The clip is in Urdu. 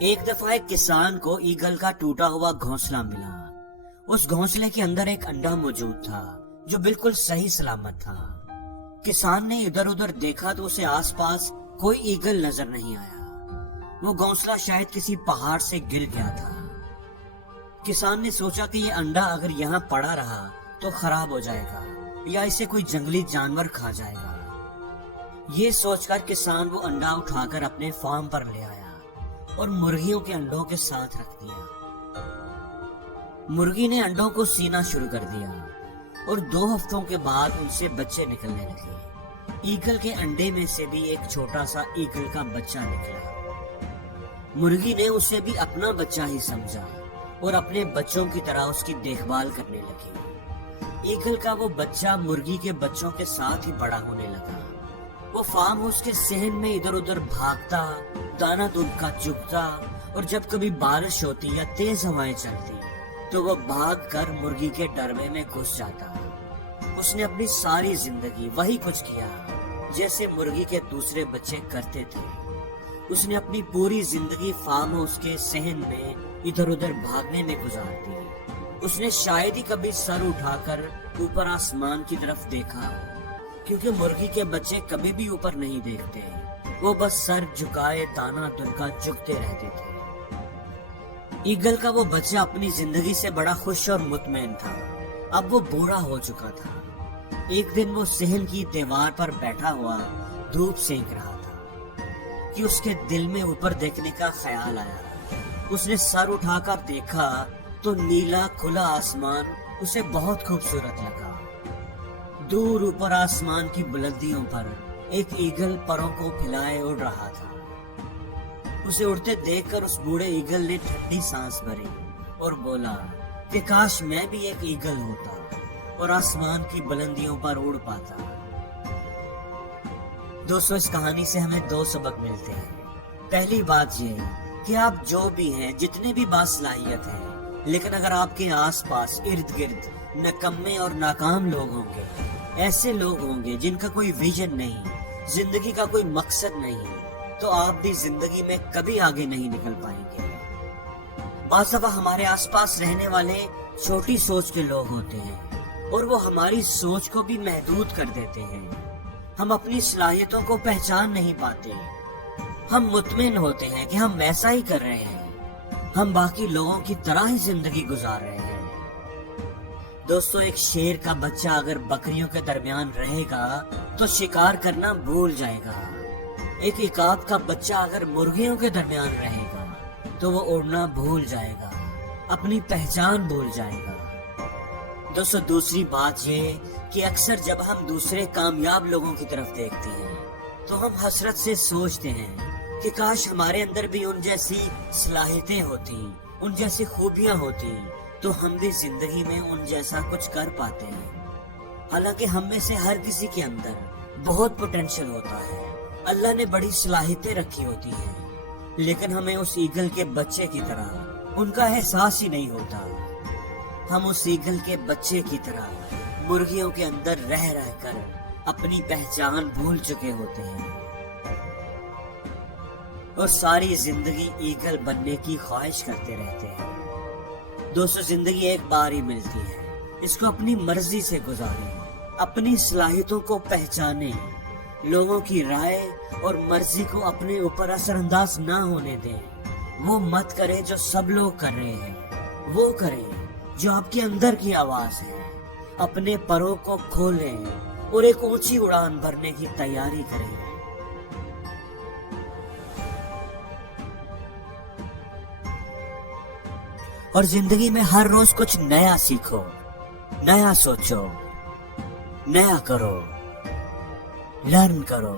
ایک دفعہ ایک کسان کو ایگل کا ٹوٹا ہوا گھونسلہ ملا۔ اس گھونسلے کے اندر ایک انڈا موجود تھا جو بالکل صحیح سلامت تھا۔ کسان نے ادھر ادھر دیکھا تو اسے آس پاس کوئی ایگل نظر نہیں آیا۔ وہ گھونسلہ شاید کسی پہاڑ سے گر گیا تھا۔ کسان نے سوچا کہ یہ انڈا اگر یہاں پڑا رہا تو خراب ہو جائے گا یا اسے کوئی جنگلی جانور کھا جائے گا۔ یہ سوچ کر کسان وہ انڈا اٹھا کر اپنے فارم پر لے آیا اور مرغیوں کے انڈوں کے ساتھ رکھ دیا۔ مرغی نے انڈوں کو سینا شروع کر دیا اور 2 ہفتوں کے بعد ان سے بچے نکلنے لگے۔ ایگل کے انڈے میں سے بھی ایک چھوٹا سا ایگل کا بچہ نکلا۔ مرغی نے اسے بھی اپنا بچہ ہی سمجھا اور اپنے بچوں کی طرح اس کی دیکھ بھال کرنے لگی۔ ایگل کا وہ بچہ مرغی کے بچوں کے ساتھ ہی بڑا ہونے لگا۔ وہ فارم ہاؤس کے صحن میں ادھر ادھر بھاگتا، دانا دودھ کا چگتا، اور جب کبھی بارش ہوتی یا تیز ہوائیں چلتی تو وہ بھاگ کر مرغی کے ڈربے میں گھس جاتا۔ اس نے اپنی ساری زندگی وہی کچھ کیا جیسے مرغی کے دوسرے بچے کرتے تھے۔ اس نے اپنی پوری زندگی فارم ہاؤس کے صحن میں ادھر ادھر بھاگنے میں گزار دی۔ اس نے شاید ہی کبھی سر اٹھا کر اوپر آسمان کی طرف دیکھا، کیونکہ مرغی کے بچے کبھی بھی اوپر نہیں دیکھتے، وہ بس سر جھکائے دانا تنکا چگتے رہتے تھے۔ ایگل کا وہ بچہ اپنی زندگی سے بڑا خوش اور مطمئن تھا۔ اب وہ بوڑھا ہو چکا تھا۔ ایک دن وہ صحن کی دیوار پر بیٹھا ہوا دھوپ سینک رہا تھا کہ اس کے دل میں اوپر دیکھنے کا خیال آیا۔ اس نے سر اٹھا کر دیکھا تو نیلا کھلا آسمان اسے بہت خوبصورت لگا۔ دور اوپر آسمان کی بلندیوں پر ایک ایگل پروں کو پھیلائے اڑ رہا تھا۔ اسے اڑتے دیکھ کر اس بوڑھے ایگل نے ٹھنڈی سانس بھری اور بولا کہ کاش میں بھی ایک ایگل ہوتا اور آسمان کی بلندیوں پر اڑ پاتا۔ دوستو، اس کہانی سے ہمیں 2 سبق ملتے ہیں۔ پہلی بات یہ کہ آپ جو بھی ہیں، جتنے بھی باصلاحیت ہیں، لیکن اگر آپ کے آس پاس ارد گرد نکمے اور ناکام لوگ ہوں گے، ایسے لوگ ہوں گے جن کا کوئی ویژن نہیں، زندگی کا کوئی مقصد نہیں، تو آپ بھی زندگی میں کبھی آگے نہیں نکل پائیں گے۔ بعض دفعہ ہمارے آس پاس رہنے والے چھوٹی سوچ کے لوگ ہوتے ہیں اور وہ ہماری سوچ کو بھی محدود کر دیتے ہیں۔ ہم اپنی صلاحیتوں کو پہچان نہیں پاتے۔ ہم مطمئن ہوتے ہیں کہ ہم ویسا ہی کر رہے ہیں، ہم باقی لوگوں کی طرح ہی زندگی گزار رہے ہیں۔ دوستو، ایک شیر کا بچہ اگر بکریوں کے درمیان رہے گا تو شکار کرنا بھول جائے گا۔ ایک عقاب کا بچہ اگر مرغیوں کے درمیان رہے گا تو وہ اڑنا بھول جائے گا، اپنی پہچان بھول جائے گا۔ دوستو، دوسری بات یہ کہ اکثر جب ہم دوسرے کامیاب لوگوں کی طرف دیکھتے ہیں تو ہم حسرت سے سوچتے ہیں کہ کاش ہمارے اندر بھی ان جیسی صلاحیتیں ہوتی، ان جیسی خوبیاں ہوتی تو ہم بھی زندگی میں ان جیسا کچھ کر پاتے ہیں۔ حالانکہ ہم میں سے ہر کسی کے اندر بہت پوٹینشل ہوتا ہے، اللہ نے بڑی صلاحیتیں رکھی ہوتی ہیں، لیکن ہمیں اس ایگل کے بچے کی طرح ان کا احساس ہی نہیں ہوتا۔ ہم اس ایگل کے بچے کی طرح مرغیوں کے اندر رہ رہ کر اپنی پہچان بھول چکے ہوتے ہیں اور ساری زندگی ایگل بننے کی خواہش کرتے رہتے ہیں۔ دوستو، زندگی ایک بار ہی ملتی ہے، اس کو اپنی مرضی سے گزاریں، اپنی صلاحیتوں کو پہچانیں، لوگوں کی رائے اور مرضی کو اپنے اوپر اثر انداز نہ ہونے دیں۔ وہ مت کریں جو سب لوگ کر رہے ہیں، وہ کریں جو آپ کے اندر کی آواز ہے۔ اپنے پروں کو کھولیں اور ایک اونچی اڑان بھرنے کی تیاری کریں۔ اور زندگی میں ہر روز کچھ نیا سیکھو، نیا سوچو، نیا کرو، لرن کرو۔